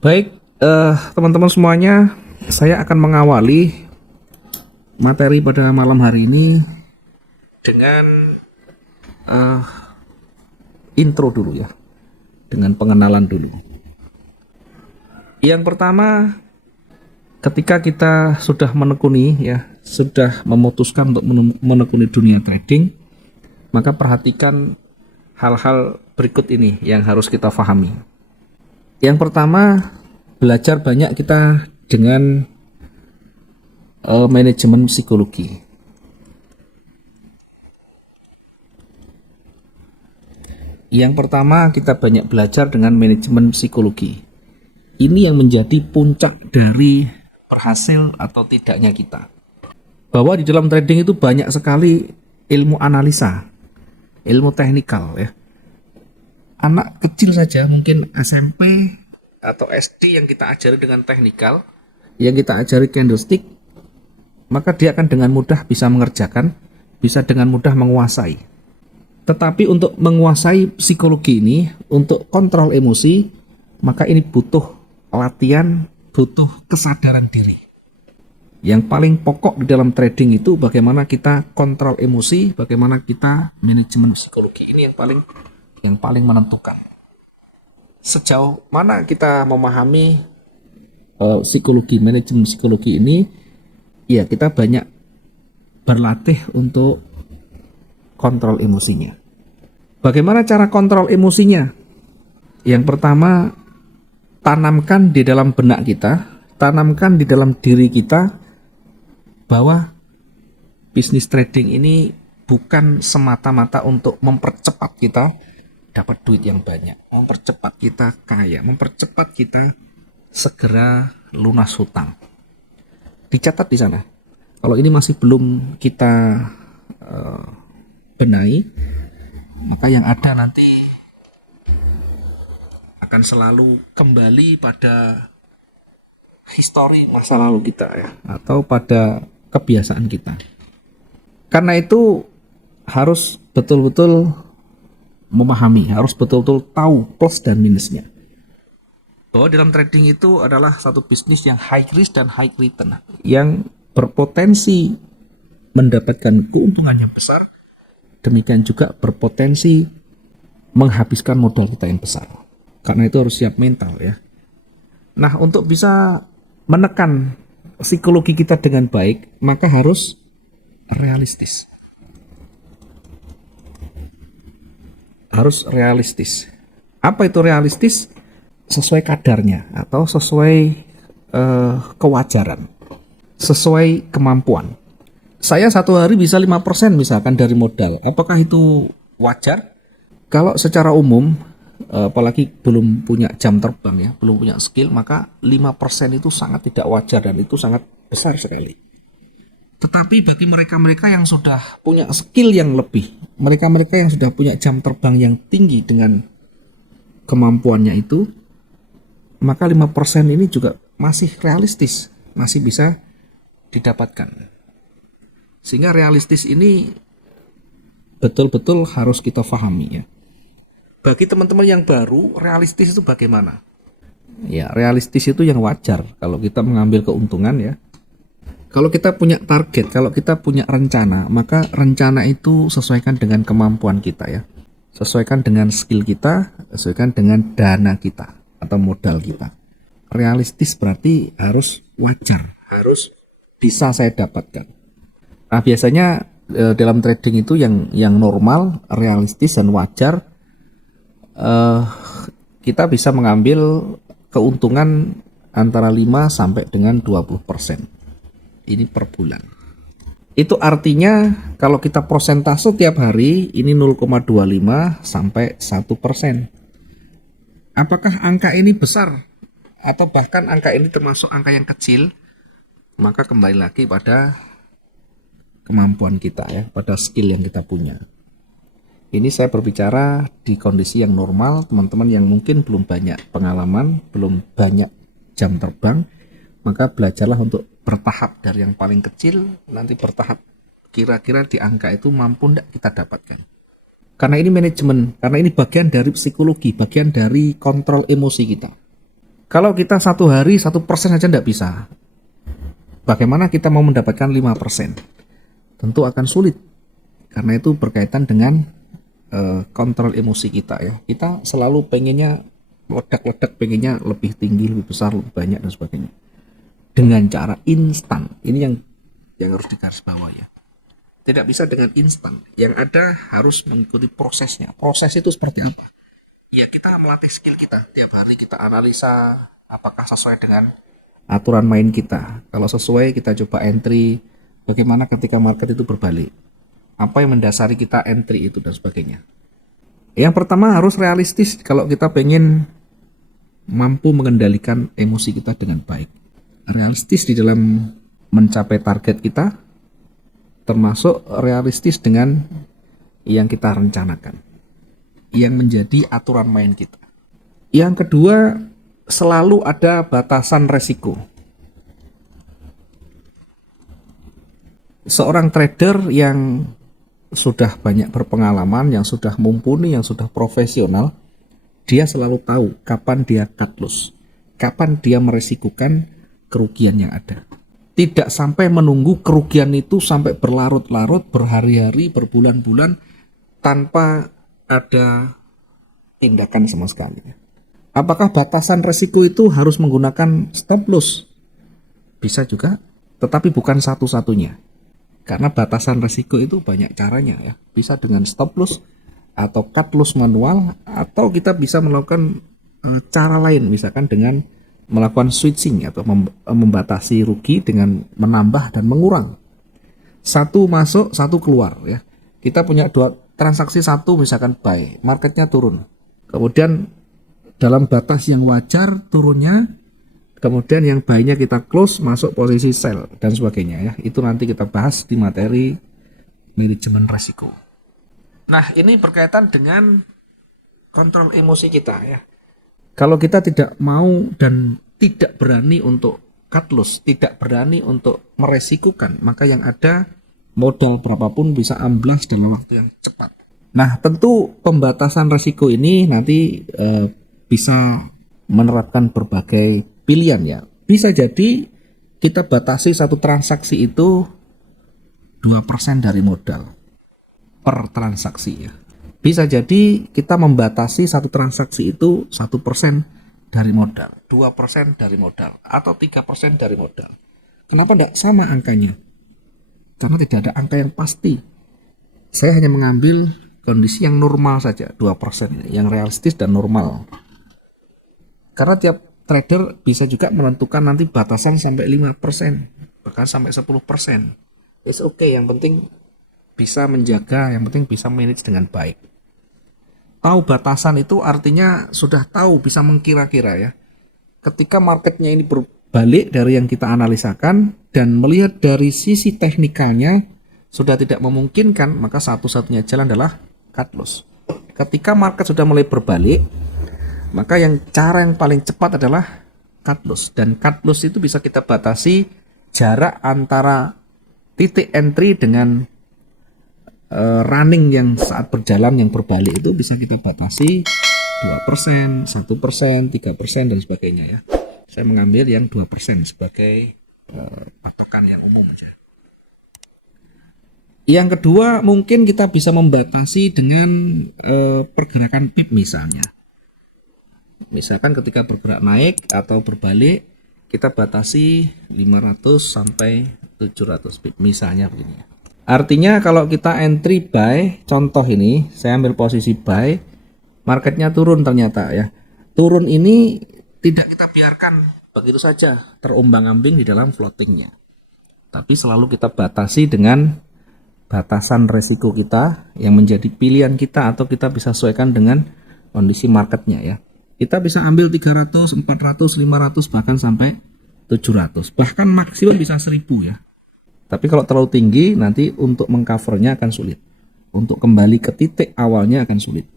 Baik, teman-teman semuanya, saya akan mengawali materi pada malam hari ini dengan eh, intro dulu ya, dengan pengenalan dulu. Yang pertama, ketika kita sudah menekuni ya, sudah memutuskan untuk menekuni dunia trading, maka perhatikan hal-hal berikut ini yang harus kita pahami. Yang pertama, belajar banyak kita dengan manajemen psikologi. Yang pertama, kita banyak belajar dengan manajemen psikologi. Ini yang menjadi puncak dari berhasil atau tidaknya kita. Bahwa di dalam trading itu banyak sekali ilmu analisa, ilmu teknikal ya. Anak kecil saja mungkin SMP atau SD yang kita ajari dengan teknikal, yang kita ajari candlestick, maka dia akan dengan mudah bisa mengerjakan, bisa dengan mudah menguasai. Tetapi untuk menguasai psikologi ini, untuk kontrol emosi, maka ini butuh latihan, butuh kesadaran diri. Yang paling pokok di dalam trading itu bagaimana kita kontrol emosi, bagaimana kita manajemen psikologi. Ini yang paling menentukan. Sejauh mana kita memahami psikologi, manajemen psikologi ini, ya kita banyak berlatih untuk kontrol emosinya. Bagaimana cara kontrol emosinya? Yang pertama, tanamkan di dalam benak kita, tanamkan di dalam diri kita bahwa bisnis trading ini bukan semata-mata untuk mempercepat kita dapat duit yang banyak, mempercepat kita kaya, mempercepat kita segera lunas hutang. Dicatat di sana. Kalau ini masih belum kita benahi, maka yang ada nanti akan selalu kembali pada histori masa lalu kita ya, atau pada kebiasaan kita. Karena itu harus betul-betul memahami, harus betul-betul tahu plus dan minusnya. Bahwa dalam trading itu adalah satu bisnis yang high risk dan high return, yang berpotensi mendapatkan keuntungan yang besar, demikian juga berpotensi menghabiskan modal kita yang besar. Karena itu harus siap mental ya. Nah, untuk bisa menekan psikologi kita dengan baik, maka harus realistis. Harus realistis. Apa itu realistis? Sesuai kadarnya atau sesuai kewajaran, sesuai kemampuan. Saya satu hari bisa 5% misalkan dari modal. Apakah itu wajar? Kalau secara umum, apalagi belum punya jam terbang ya, belum punya skill, maka 5% itu sangat tidak wajar dan itu sangat besar sekali. Tetapi bagi mereka-mereka yang sudah punya skill yang lebih, mereka-mereka yang sudah punya jam terbang yang tinggi dengan kemampuannya itu, maka 5% ini juga masih realistis, masih bisa didapatkan. Sehingga realistis ini betul-betul harus kita pahami ya. Bagi teman-teman yang baru, realistis itu bagaimana? Ya, realistis itu yang wajar kalau kita mengambil keuntungan ya. Kalau kita punya target, kalau kita punya rencana, maka rencana itu sesuaikan dengan kemampuan kita ya. Sesuaikan dengan skill kita, sesuaikan dengan dana kita atau modal kita. Realistis berarti harus wajar, harus bisa saya dapatkan. Nah, biasanya dalam trading itu yang normal, realistis dan wajar, kita bisa mengambil keuntungan antara 5 sampai dengan 20%. Ini per bulan. Itu artinya kalau kita persentase tiap hari ini 0,25 sampai 1%. Apakah angka ini besar atau bahkan angka ini termasuk angka yang kecil? Maka kembali lagi pada kemampuan kita ya, pada skill yang kita punya. Ini saya berbicara di kondisi yang normal, teman-teman yang mungkin belum banyak pengalaman, belum banyak jam terbang, maka belajarlah untuk bertahap dari yang paling kecil, nanti bertahap kira-kira di angka itu mampu tidak kita dapatkan. Karena ini manajemen, karena ini bagian dari psikologi, bagian dari kontrol emosi kita. Kalau kita satu hari 1% saja tidak bisa, bagaimana kita mau mendapatkan 5%? Tentu akan sulit, karena itu berkaitan dengan kontrol emosi kita ya. Kita selalu pengennya ledak-ledak, pengennya lebih tinggi, lebih besar, lebih banyak dan sebagainya. Dengan cara instan, ini yang harus digarisbawahi ya. Tidak bisa dengan instan. Yang ada harus mengikuti prosesnya. Proses itu seperti apa? Ya kita melatih skill kita. Tiap hari kita analisa apakah sesuai dengan aturan main kita. Kalau sesuai kita coba entry. Bagaimana ketika market itu berbalik? Apa yang mendasari kita entry itu dan sebagainya. Yang pertama harus realistis kalau kita pengen mampu mengendalikan emosi kita dengan baik. Realistis di dalam mencapai target kita, termasuk realistis dengan yang kita rencanakan, yang menjadi aturan main kita. Yang kedua, selalu ada batasan resiko. Seorang trader yang sudah banyak berpengalaman, yang sudah mumpuni, yang sudah profesional, dia selalu tahu kapan dia cut loss, kapan dia meresikukan kerugian yang ada. Tidak sampai menunggu kerugian itu sampai berlarut-larut, berhari-hari, berbulan-bulan tanpa ada tindakan sama sekali. Apakah batasan resiko itu harus menggunakan stop loss? Bisa juga, tetapi bukan satu-satunya. Karena batasan resiko itu banyak caranya ya. Bisa dengan stop loss atau cut loss manual, atau kita bisa melakukan cara lain, misalkan dengan melakukan switching atau membatasi rugi dengan menambah dan mengurang. Satu masuk, satu keluar ya. Kita punya dua transaksi, satu misalkan buy, marketnya turun. Kemudian dalam batas yang wajar turunnya, kemudian yang buy-nya kita close, masuk posisi sell dan sebagainya ya. Itu nanti kita bahas di materi manajemen resiko. Nah, ini berkaitan dengan kontrol emosi kita ya. Kalau kita tidak mau dan tidak berani untuk cut loss, tidak berani untuk meresikukan, maka yang ada modal berapapun bisa amblas dalam waktu yang cepat. Nah, tentu pembatasan resiko ini nanti bisa menerapkan berbagai pilihan ya. Bisa jadi kita batasi satu transaksi itu 2% dari modal per transaksi ya. Bisa jadi kita membatasi satu transaksi itu 1% dari modal, 2% dari modal, atau 3% dari modal. Kenapa tidak sama angkanya? Karena tidak ada angka yang pasti. Saya hanya mengambil kondisi yang normal saja, 2%, yang realistis dan normal. Karena tiap trader bisa juga menentukan nanti batasan sampai 5%, bahkan sampai 10%. It's okay, yang penting bisa menjaga, yang penting bisa manage dengan baik. Tahu batasan itu artinya sudah tahu, bisa mengkira-kira ya. Ketika marketnya ini berbalik dari yang kita analisakan dan melihat dari sisi teknikalnya sudah tidak memungkinkan, maka satu-satunya jalan adalah cut loss. Ketika market sudah mulai berbalik, maka cara yang paling cepat adalah cut loss. Dan cut loss itu bisa kita batasi jarak antara titik entry dengan running yang saat berjalan yang berbalik itu bisa kita batasi 2%, 1%, 3% dan sebagainya ya. Saya mengambil yang 2% sebagai patokan yang umum aja. Yang kedua, mungkin kita bisa membatasi dengan pergerakan pip misalnya. Misalkan ketika bergerak naik atau berbalik, kita batasi 500 sampai 700 pip misalnya begini. Artinya kalau kita entry buy, contoh ini saya ambil posisi buy, marketnya turun ternyata ya. Turun ini tidak kita biarkan begitu saja terombang-ambing di dalam floatingnya. Tapi selalu kita batasi dengan batasan resiko kita yang menjadi pilihan kita, atau kita bisa sesuaikan dengan kondisi marketnya ya. Kita bisa ambil 300, 400, 500 bahkan sampai 700. Bahkan maksimum bisa 1000 ya. Tapi kalau terlalu tinggi nanti untuk mengcovernya akan sulit. Untuk kembali ke titik awalnya akan sulit.